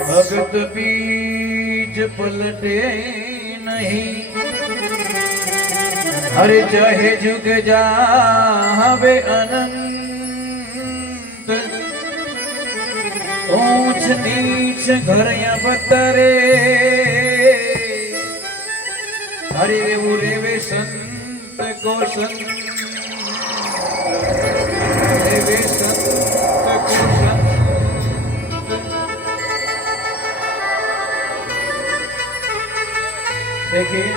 भगत बीज पलटे नहीं, अरे चाहे जुग जावे अनंत, ऊंच नीच घर या बतरे, हरे रेवु रेवे संत को संत, रेवे संत को संत। देखिए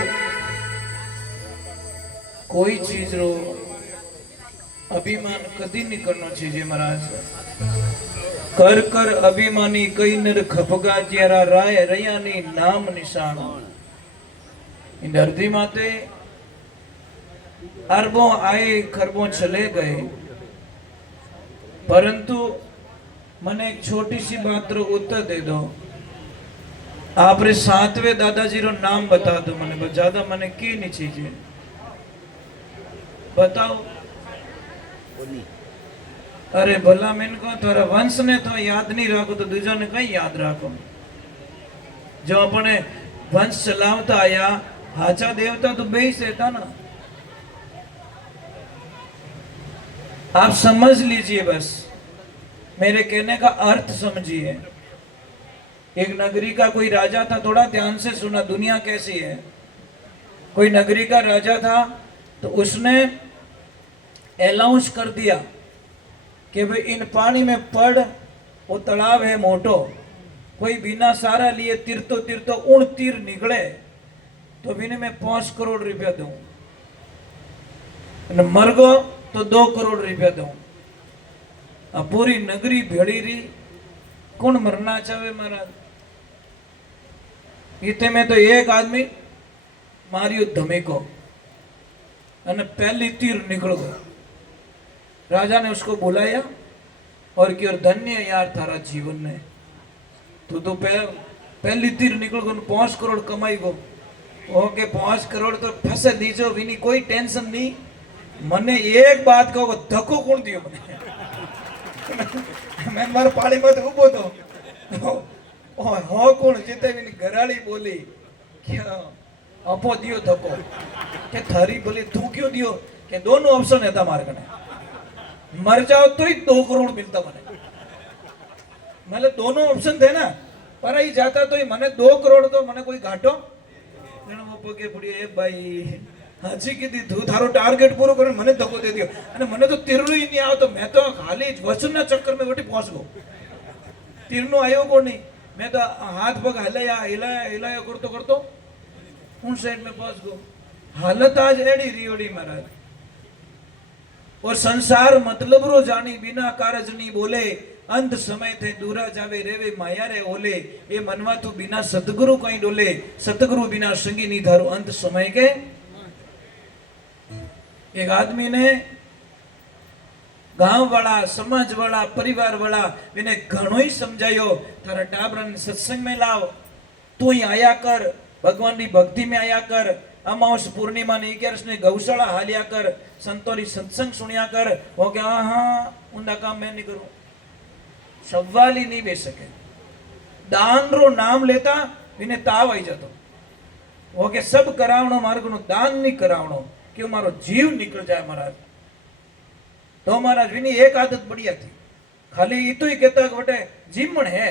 कोई चीज रो अभिमान कदी नहीं करना चाहिए महाराज। कर कर अभिमानी कई नर खपगा ज्यारा राय रयानी नाम निशान। इन धरती माते अरबों आए खरबों चले गए, परंतु मने एक छोटी सी बात रो उत्तर दे दो। आपरे सातवें दादाजी रो नाम बता दो मने, ज्यादा मने की नहीं चीजे बताओ। अरे भला मैंने को थारा वंश ने तो याद नहीं रखो तो दूजा ने कहीं याद रखो। जो अपने वंश चलावता आया हाचा देवता तो बेही से था ना। आप समझ लीजिए, बस मेरे कहने का अर्थ समझिए। एक नगरी का कोई राजा था, थोड़ा ध्यान से सुना दुनिया कैसी है। कोई नगरी का राजा था तो उसने अनाउंस कर दिया कि भाई इन पानी में पड़, वो तालाब है मोटो, कोई बिना सारा लिए तीरतो तीरतो उन तीर निकले तो बिना मैं 5 करोड़ रुपया दूं, मर गो तो 2 करोड़ रुपया दूं। अब पूरी नगरी भेड़ी रही, कौन मरना चाहे महाराज। इतने में तो एक आदमी मारियो धमेको और पहली तीर निकल गया। राजा ने उसको बुलाया और कि धन्य यार थारा जीवन ने, तो पहली तीर निकल गो 5 करोड़ कमाई गो। ओके 5 करोड़ तो फंसे दीजो विनी, कोई टेंशन नहीं। मने एक बात कहो, धक्को कौन दियो मने। मैं मार पाड़ी में तो उबो तो हो कौन जीते विनी घराड़ी बोली क्या अपो दियो धक्को के थारी बोली तू क्यों दियो के दोनों ऑप्शन है था मारे कने। मर जाओ तो ही 2 करोड़ मिलता मने, मतलब दोनों ऑप्शन थे ना। पर ही जाता तो ही मने 2 करोड़ तो मने कोई घाटो जणो वो पगे पड़ी ए भाई हाजी कीधी तू थारो टार्गेट पूरो करे मने धक्को दे दियो અને મને તો તીરનું ही नहीं आओ तो मैं तो खाली वचनना चक्कर में वटी पहुंच गयो। तीरनो आयो को नहीं, मैं तो हाथ पग हलाया हिलाया हिलाया करतो करतो उन साइड में पहुंच गयो। हालत आज एड़ी रियोड़ी महाराज। और संसार मतलब रो जानी बिना कारज नहीं बोले, अंत समय थे दूरा जावे रेवे माया रे ओले। ये मनवा तू बिना सतगुरु कहीं डोले, सतगुरु बिना संगी नहीं धारो अंत समय के। एक आदमी ने गांव वाला, समाज वाला, परिवार वाला इन्हें घणो ही समझायो, थारा टाबरन सत्संग में लाओ, तू ही आया कर, भगवान की भक्ति में आया कर, अमावस पूर्णिमा ने 11 ने गौशाला हालिया कर, संतोरी सत्संग सुनिया कर। वो क्या हाँ उनका काम मैं नहीं करूं, सवाल ही नहीं बेच सके। दान रो नाम लेता इन्हें ताव आई जातो। वो के सब करावणो मार्ग नो दान नहीं करावणो क्यों मारो जीव निकल जाए महाराज। तो महाराज विनी एक आदत बढ़िया थी, खाली इतो ही कहता कि बटे जीमण है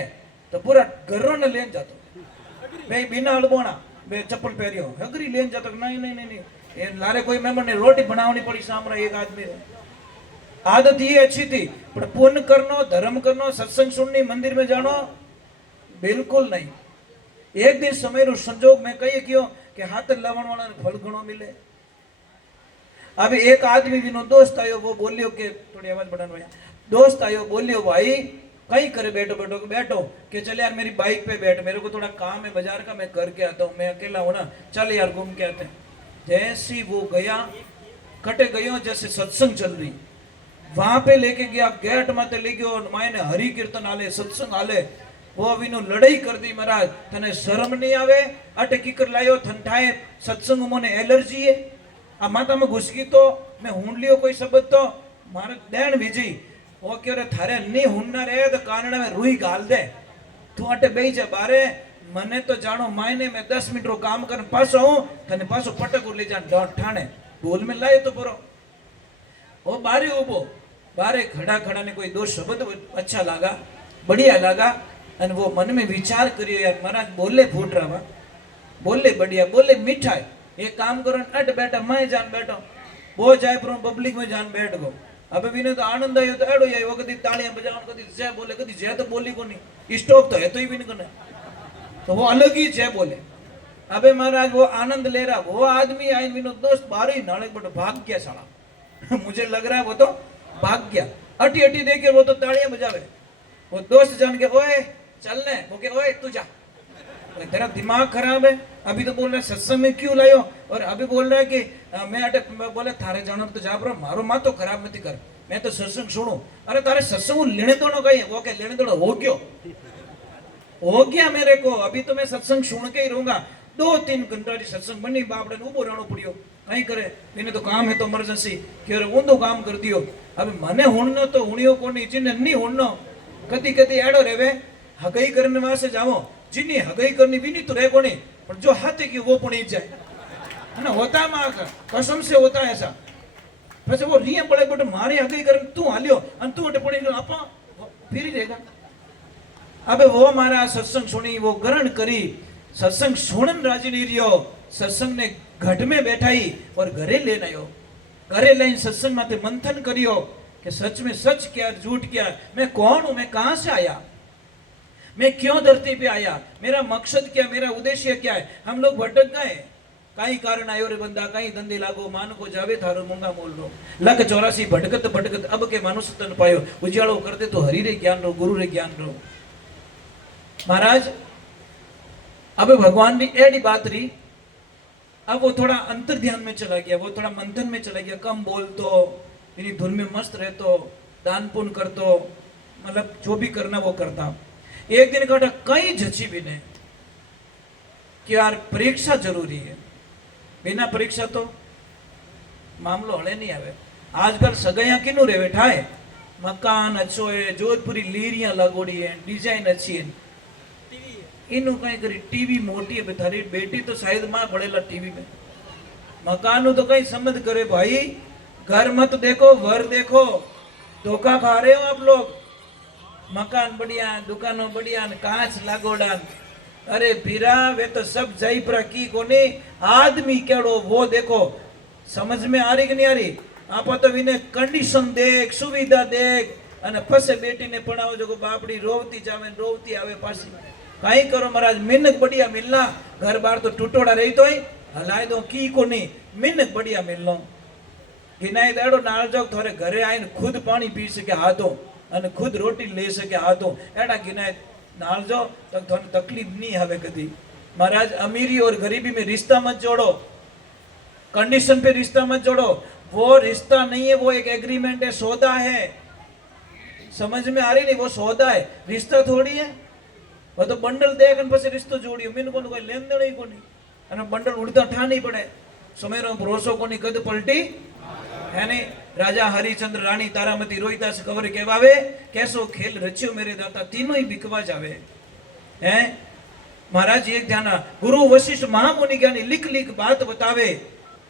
तो पूरा घरों ने लेन जातो। भाई बिना अड़बोना बे चप्पल पहरियो हगरी लेन जातो। नहीं नहीं नहीं नहीं ये लारे कोई मेहमान ने रोटी बनावनी पड़ी सामने एक आदमी ने। आदत ये अच्छी थी, पर पुण्य करनो, धर्म करनो, सत्संग सुननी, मंदिर में जानो बिल्कुल नहीं। एक दिन समय रो संजोग में कही क्यों कि हाथ लावण वाला फल घणो मिले। अब एक आदमी भी नो दोस्त आयो, वो बोलियो के थोड़ी आवाज बढ़ानो है। दोस्त आयो बोलियो भाई कहीं करे बैठो बैठो बैठो कि चल यार मेरी बाइक पे बैठ, मेरे को थोड़ा काम है बाजार का, मैं करके आता हूँ, मैं अकेला हूं ना, चल यार घूम के आते हैं। जैसी वो गया कटे गयो, जैसे सत्संग चल रही वहां पे लेके गया, गेट माते ले गयो, मायने हरि कीर्तन आले, सत्संग आले। वो अभी नो लड़ाई कर दी महाराज, तने शर्म नहीं आवे, अटे की कर लायो ठंडाए सत्संग मोने एलर्जी है। आ माता में घुस गई तो मैं हूं लियो कोई शब्द तो मारे देन विजी वो क्यों रे थारे नहीं हुनना रे तो कानड़ा में रुई गाल दे तू अटे बेही जा बारे मने तो जानो मायने में 10 मिनट रो काम कर पासो हूं तने पासो पटक ले जा ठाणे बोल में लाए तो बरो वो बारे उबो बारे खड़ा खड़ा ने कोई दो शब्द अच्छा लगा बढ़िया लगा અને वो मन में विचार करियो यार महाराज बोले फूट रहा बोले बढ़िया बोले मीठा एक काम करो अट बैठा मैं जान बैठो वो जाए पर पब्लिक में जान बैठ गो अबे विने तो आनंद आयो तो एडो आयो कदी तालियां बजावन कदी जय बोले कदी जय तो बोली कोनी स्टॉप तो है तो ही भी नहीं करना तो वो अलग ही जय बोले अबे महाराज वो आनंद ले रहा वो आदमी आई विनो दोस्त बारी नाले बट भाग गया साला मुझे लग रहा है वो तो भाग गया अटी अटी देखे वो तो तालियां बजावे वो दोस्त जान के ओए चलने वो के ओए तू जा तेरा दिमाग खराब है अभी तो बोल रहा है सत्संग में क्यों लायो और अभी बोल रहा है कि मैं अटे बोले थारे जानो तो जा ब्रो मारो मां तो खराब मत कर मैं तो सत्संग सुनो अरे तारे सत्संग लेने दोनों कहीं वो के लेने दोनों हो गया मेरे को अभी तो मैं सत्संग सुन के ही रहूंगा 2-3 घंटा की सत्संग बनी बापड़े उबो रहना पड़ियो कहीं करे इन्हें तो काम है तो इमरजेंसी कि ऊंधो काम कर दियो अभी मने हुणनो तो हुणियो कोनी जिने नहीं हुणनो कदी कदी एडो रेवे हगई करने वास्ते जाओ जिन्नी हगई करनी भी नहीं तो रहे कोनी पर जो हाथे की वो पुणी जाए है ना होता मां कसम से होता है ऐसा પછી वो रिया बड़े बड़े मारे हगई कर तू हालियो अन तू अटे पड़ी आपा फिर ही रहेगा अबे वो हमारा सत्संग सुनी वो ग्रहण करी सत्संग सुनन राजी नहीं रियो सत्संग ने घट में बैठाई और घरे लेन आयो घरे लेन सत्संग माथे मंथन करियो कि सच में सच क्या झूठ क्या मैं कौन हूं मैं कहां से आया मैं क्यों धरती पे आया मेरा मकसद क्या मेरा उद्देश्य क्या है हम लोग भटक गए कई कारण आयो रे बंदा कई धंधे लागो मान को जावे थारो मूंगा मोल रो लख 84 भटकत भटकत अब के मानुष तन पायो उजाड़ो करते तो हरि रे ज्ञान रो गुरु रे ज्ञान रो महाराज अब भगवान की एडी बात रही अब वो थोड़ा अंतर ध्यान में चला गया वो थोड़ा मंथन में चला गया कम बोलतो इन्हीं धुन में मस्त रहतो दान पुण्य करतो मतलब जो भी करना वो करता एक दिन कहता कई झची भी ने कि यार परीक्षा जरूरी है बिना परीक्षा तो मामलो हले नहीं आवे आजकल सगाइया किनु रे बैठा है मकान अच्छो है जोधपुरी लीरियां लगोड़ी है डिजाइन अच्छी है इनु कहीं करी टीवी मोटी है थारी बेटी तो शायद मां पड़ेला टीवी में मकान तो कहीं समझ करे भाई घर मत देखो वर देखो धोखा खा रहे हो आप लोग मकान बढ़िया दुकानों बढ़िया कांच लागोड़ा अरे फिरा वे तो सब जयपुरा की कोनी आदमी केड़ो वो देखो समझ में आ रही कि नहीं आ रही आप तो विने कंडीशन देख सुविधा देख अने फसे बेटी ने पढ़ाओ जो बापड़ी रोवती जावे रोवती आवे पासी कहीं करो महाराज मिन्नक बढ़िया मिलना घर बार तो टूटोड़ा रही तो हलाए दो की कोनी मिन्नक बढ़िया मिलनो गिनाई देड़ो नाल जो थोड़े घरे आईने खुद पानी पी सके हाथों अने खुद रोटी ले सके हाथों एड़ा गिनाई नाल जो तो थोड़ी तकलीफ नहीं हवे कदी महाराज अमीरी और गरीबी में रिश्ता मत जोड़ो कंडीशन पे रिश्ता मत जोड़ो वो रिश्ता नहीं है वो एक एग्रीमेंट है सौदा है समझ में आ रही नहीं वो सौदा है रिश्ता थोड़ी है वो तो बंडल देख पछी रिश्तो जोड़ियो मीन को कोई लेन देन ही कोनी अने बंडल उड़ता ठा नहीं पड़े समय भरोसो कोनी कद पलटी है नहीं राजा हरिचंद्र रानी तारामती रोहिदास कंवर कहवावे कैसो खेल रच्यो मेरे दाता तीनों ही बिकवा जावे हैं महाराज एक ध्यान गुरु वशिष्ठ महामुनि ज्ञानी लिख लिख बात बतावे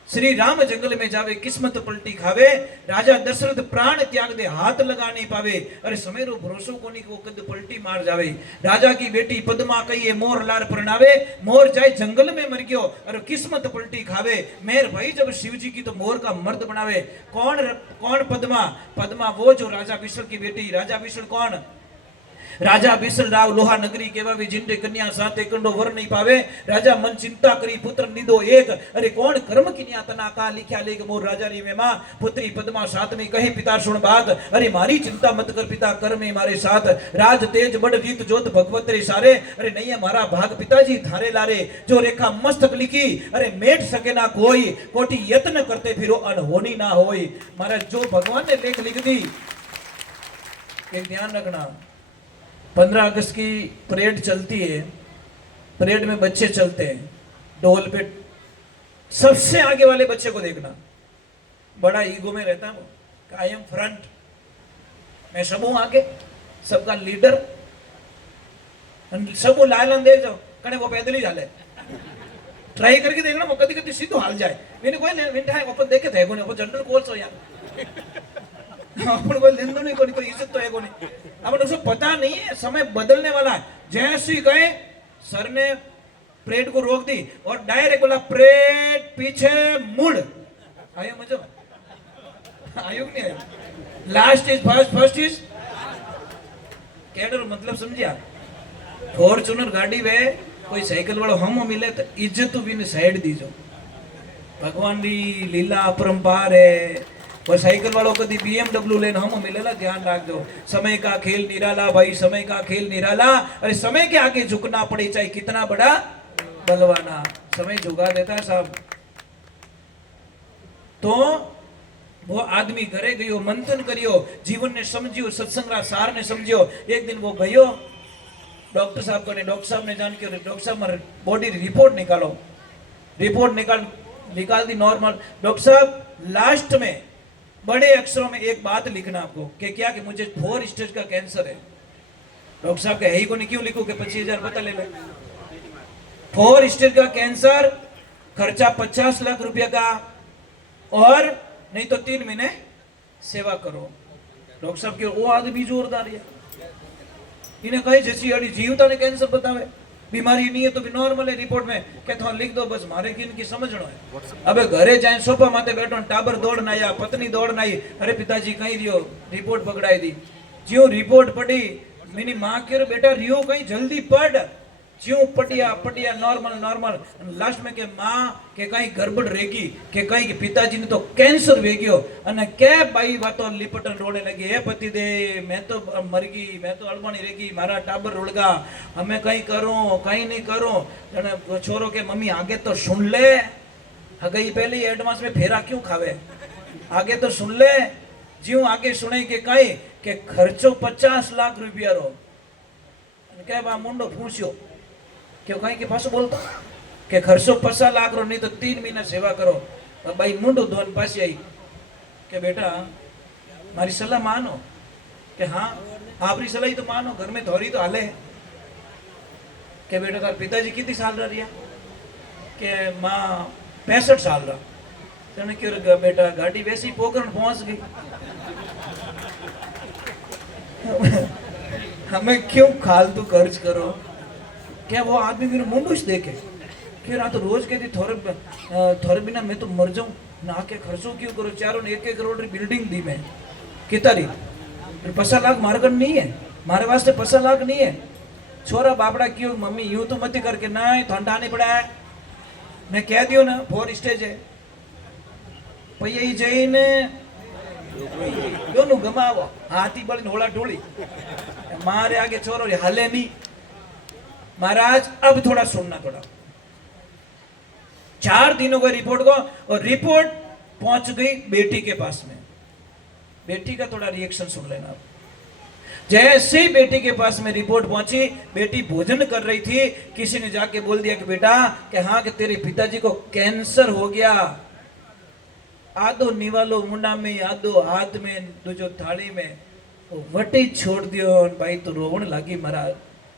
श्री राम जंगल में जावे किस्मत पलटी खावे राजा दशरथ प्राण त्याग दे हाथ लगा नहीं पावे अरे समेरो भरोसो कोनी को कद पलटी मार जावे राजा की बेटी पद्मा कहिए मोर लार प्रणावे मोर जाए जंगल में मर गयो अरे किस्मत पलटी खावे मेर भाई जब शिव जी की तो मोर का मर्द बनावे कौन कौन पद्मा पद्मा वो जो राजा विशल की बेटी राजा विशल कौन राजा बिसल राव लोहा नगरी केवा भी जिंदे कन्या साथे कंडो वर नहीं पावे राजा मन चिंता करी पुत्र निदो एक अरे कौन कर्म किन्या तना का लिख्या लेग मोर राजा री में मां पुत्री पद्मा साथ में कहे पिता सुन बात अरे मारी चिंता मत कर पिता कर में मारे साथ राज तेज बड़ रीत जोत भगवत रे सारे अरे नहीं मारा भाग पिताजी थारे लारे जो रेखा मस्तक लिखी अरे मेट सके ना कोई कोटि यत्न करते फिरो अनहोनी ना होई मारा जो भगवान ने लेख लिख दी एक ध्यान रखना 15 अगस्त की परेड चलती है परेड में बच्चे चलते हैं ढोल पे सबसे आगे वाले बच्चे को देखना बड़ा ईगो में रहता है वो कायम फ्रंट मैं सब हूं आगे सबका लीडर અને सब लालन देख जाओ कने वो पैदल ही हाले ट्राई करके देखना वो कभी कभी सीधो हाल जाए मैंने कोई मिनटा है अपन देखे थे कोने वो जनरल कोर्स हो यार अपन कोई लेन देन नहीं कोई इज्जत तो है कोने अपन उसको पता नहीं है समय बदलने वाला है जैसे ही गए सर ने परेड को रोक दी और डायरेक्ट बोला परेड पीछे मुड़ आयो मजा आयो नहीं आयो last is first first is cadre मतलब समझिया फॉर्च्यूनर गाड़ी वे कोई साइकिल वालों हम मिले तो इज्जत भी ने साइड दीजो भगवान दी लीला अपरंपार है और साइकिल वालों कभी BMW लेन हम मिलेला ध्यान रख दो समय का खेल निराला भाई समय का खेल निराला अरे समय के आगे झुकना पड़े चाहे कितना बड़ा बलवाना समय झुका देता है साहब तो वो आदमी घरे गयो मंथन करियो जीवन ने समझियो सत्संग रा सार ने समझियो एक दिन वो गयो डॉक्टर साहब को ने डॉक्टर साहब ने जान के डॉक्टर साहब मर बॉडी रिपोर्ट निकालो रिपोर्ट निकाल दी नॉर्मल डॉक्टर साहब लास्ट में बड़े अक्षरों में एक बात लिखना आपको कि क्या कि मुझे 4 स्टेज का कैंसर है डॉक्टर साहब के है ही को नहीं क्यों लिखो कि 25,000 पता ले ले 4 स्टेज का कैंसर खर्चा 50 लाख रुपया का और नहीं तो 3 महीने सेवा करो डॉक्टर साहब के वो आदमी जोरदार है इन्हें कही जैसी अड़ी जीवता ने कैंसर बतावे बीमारी नहीं है तो भी नॉर्मल है रिपोर्ट में क्या थोड़ा लिख दो बस मारे की इनकी समझनो है अबे घरे जाए सोफा माथे बैठो टाबर दौड़ना आया पत्नी दौड़ना आई अरे पिताजी कहीं रियो रिपोर्ट पकड़ाई दी ज्यों रिपोर्ट पड़ी मेरी माँ कह बेटा रियो कहीं जल्दी पढ़ ज्यों पटिया पटिया नॉर्मल नॉर्मल लास्ट में के माँ के कहीं गड़बड़ रहेगी के कहीं के पिताजी ने तो कैंसर वेग्यो अने के बाई वातो लिपटन रोने लगी हे पति दे मैं तो मर गई मैं तो अड़बणी रहेगी मारा टाबर रुड़गा हमें कहीं करूं कहीं नहीं करूं जने छोरो के मम्मी आगे तो सुन ले गई पहले ही एडवांस में फेरा क्यों खावे आगे तो सुन ले ज्यों आगे सुने के कहीं के खर्चो 50 लाख रुपया रो के बा मुंडो फूस्यो क्यों कहीं के पास बोलता के खर्चो 50 लाख रो नहीं तो 3 महीना सेवा करो भाई मुंडो दोन पास आई के बेटा मारी सलाह मानो के हाँ आपरी सलाह ही तो मानो घर में थोड़ी तो हाले के बेटा तार पिताजी कितनी साल रह रिया के माँ 65 साल रहा तेने क्यों बेटा गाड़ी वैसी पोकरण पहुंच गई हमें क्यों फालतू खर्च करो क्या वो आदमी मेरे मुंडूस देखे कि रात रोज कहती थोड़े बिना मैं तो मर जाऊं ना के खर्चो क्यों करो चारों ने 1-1 करोड़ की बिल्डिंग दी मैं कितारी 50 लाख मारगन नहीं है मारे वास्ते 50 लाख नहीं है छोरा बापड़ा क्यों मम्मी यूं तो मत करके ना ठंडा नहीं पड़ा है मैं कह दियो ना 4 स्टेज है पई जईने दोनों गमावो हाथी बड़ी होड़ा ढोली मारे आगे छोरो हाले नहीं महाराज अब थोड़ा सुनना थोड़ा 4 दिनों का रिपोर्ट को और रिपोर्ट पहुंच गई बेटी के पास में बेटी का थोड़ा रिएक्शन सुन लेना जैसे ही बेटी के पास में रिपोर्ट पहुंची बेटी भोजन कर रही थी किसी ने जाके बोल दिया कि बेटा कि हाँ कि तेरे पिताजी को कैंसर हो गया आधो निवालो मुंडा में आधो हाथ में दूजो थाली में वटी छोड़ दियो भाई तो रोवण लगी महाराज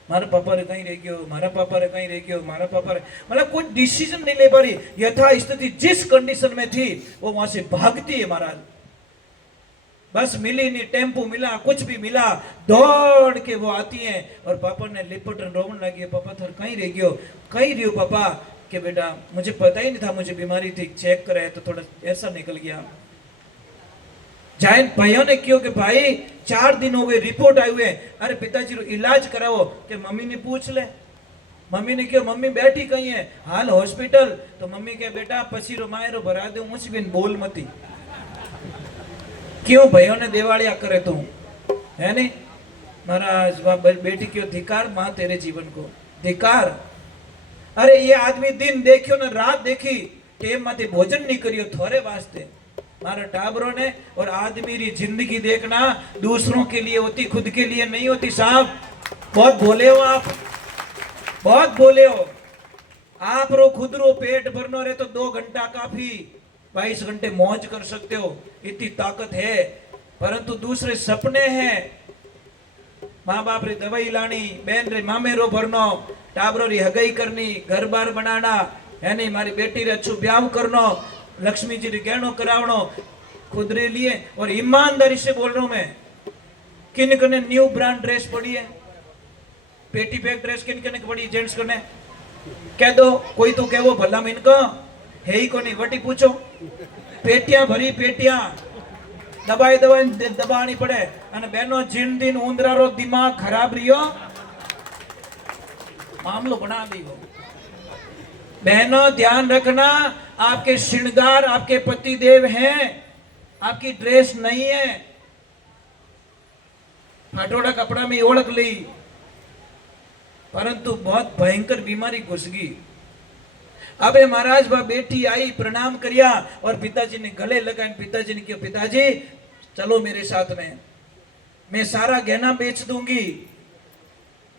मारा पापा रे कहीं रह गयो मारा पापा रे कहीं रह गयो मारा पापा रे मतलब कोई डिसीजन नहीं ले पा रही यथा स्थिति जिस कंडीशन में थी वो वहां से भागती है महाराज बस मिली नहीं टेम्पो मिला कुछ भी मिला दौड़ के वो आती है और पापा ने लिपटन रोवन लगी पापा थर कहीं रह गयो कहीं रहियो पापा कि बेटा मुझे पता ही नहीं था मुझे बीमारी थी चेक कराया तो थोड़ा ऐसा निकल गया जायन भाइयों ने क्यों कि भाई 4 दिन हो गए रिपोर्ट आई हुए अरे पिताजी इलाज कराओ कि मम्मी ने पूछ ले मम्मी ने क्यों मम्मी बैठी कहीं है हाल हॉस्पिटल तो मम्मी के बेटा पसीरो मायरो भरा दे मुझ बिन बोल मती क्यों भाइयों ने देवालिया करे तू है नहीं महाराज बेटी क्यों धिकार मां तेरे जीवन को धिकार अरे ये आदमी दिन देखियो ना रात देखी टेम माथे भोजन नहीं करियो थोड़े वास्ते मारा टाबरों ने और आदमी री जिंदगी देखना दूसरों के लिए होती खुद के लिए नहीं होती साहब बहुत बोले हो आप बहुत बोले हो आप रो खुद रो पेट भरना रहे तो 2 घंटा काफी 22 घंटे मौज कर सकते हो इतनी ताकत है परंतु दूसरे सपने हैं माँ बाप री दवाई लानी, बेन रे मामेरो भरनो, टाबरो री हगाई करनी, घर बार बनाना है नहीं, मारी बेटी रे अच्छू ब्याह करनो, लक्ष्मी जी री गहनो करावनो खुद रे लिए। और ईमानदारी से बोल रहा हूं मैं, किन कने न्यू ब्रांड ड्रेस पड़ी है, पेटी पैक ड्रेस किन कने पड़ी जेंट्स कने, कह दो कोई तो कह वो भला में इनको है ही को नहीं, वटी पूछो। पेटियां भरी पेटियां दबाई दबाई दबानी पड़े। अने बहनों जिन दिन उंदरारो दिमाग खराब रियो मामलो बना दियो। बहनों ध्यान रखना, आपके श्रृंगार आपके पति देव हैं, आपकी ड्रेस नहीं है। फाटोड़ा कपड़ा में ओढ़ ली, परंतु बहुत भयंकर बीमारी घुस गई। अबे महाराज वह बेटी आई, प्रणाम करिया और पिताजी ने गले लगाए। पिताजी ने कहा पिताजी चलो मेरे साथ में, मैं सारा गहना बेच दूंगी,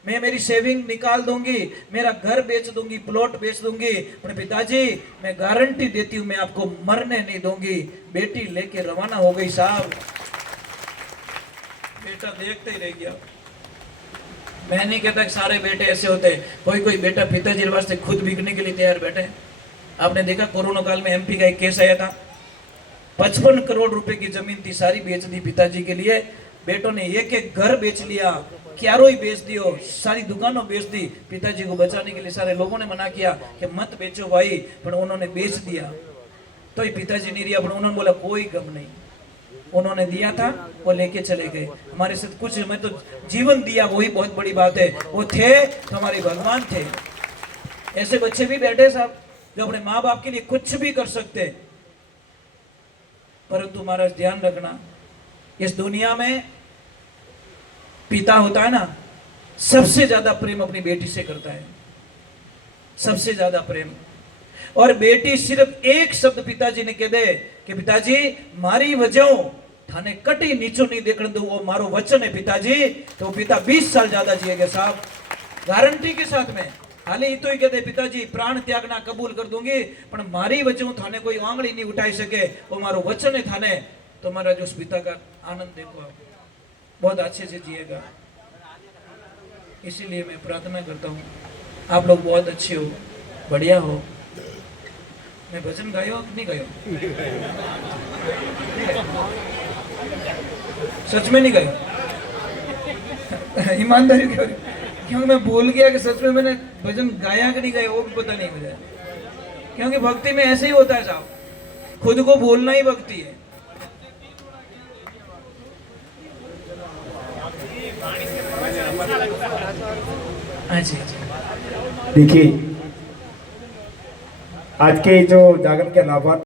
मैं मेरी सेविंग निकाल दूंगी, मेरा घर बेच दूंगी, प्लॉट बेच दूंगी, पर पिताजी मैं गारंटी देती हूं मैं आपको मरने नहीं दूंगी। बेटी लेके रवाना हो गई साहब। बेटा देखते ही रह गया। मैं नहीं कहता कि सारे बेटे ऐसे होते हैं, कोई कोई बेटा पिताजी के वास्ते खुद बिकने के लिए तैयार बैठे। आपने देखा कोरोना काल में एमपी का एक केस आया था, 55 करोड़ रुपए की जमीन थी, सारी बेच दी पिताजी के लिए। बेटों ने एक एक घर बेच लिया, क्यारो ही बेच दियो, सारी दुकानों बेच दी। पिताजी को बचाने के लिए सारे लोगों ने मना किया कि मत बेचो भाई, पर उन्होंने बेच दिया। तो ही पिताजी नहीं रिया, पर उन्होंने बोला कोई गम नहीं, उन्होंने दिया था वो लेके चले गए। हमारे साथ कुछ मैं तो जीवन दिया, वही बहुत बड़ी बात है। वो थे तो हमारे भगवान थे। ऐसे बच्चे भी बैठे साहब जो अपने माँ बाप के लिए कुछ भी कर सकते। परंतु महाराज ध्यान रखना, इस दुनिया में पिता होता है ना, सबसे ज्यादा प्रेम अपनी बेटी से करता है, सबसे ज्यादा प्रेम। और बेटी सिर्फ एक शब्द पिताजी ने कह दे कि पिताजी मारी वजह थाने कटी नीचो नहीं देखने दो, वो मारो वचन है पिताजी, तो पिता 20 साल ज्यादा जिएगा साहब, गारंटी के साथ में। हाले ही तो ही कहते पिताजी प्राण त्यागना कबूल कर दूंगी, पर मारी वजह थाने कोई आंगली नहीं उठाई सके, वो मारो वचन है थाने। तो महाराज उस पिता का आनंद देखो, आप बहुत अच्छे से जिएगा। इसीलिए मैं प्रार्थना करता हूँ आप लोग बहुत अच्छे हो, बढ़िया हो। मैं भजन गायो नहीं गायो? सच में नहीं गायो? ईमानदारी क्यों? क्योंकि मैं भूल गया कि सच में मैंने भजन गाया कि नहीं गाया, वो भी पता नहीं मुझे। क्योंकि भक्ति में ऐसे ही होता है साहब, खुद को भूलना ही भक्ति है। देखिए आज के जो जागरण के लाभार्थी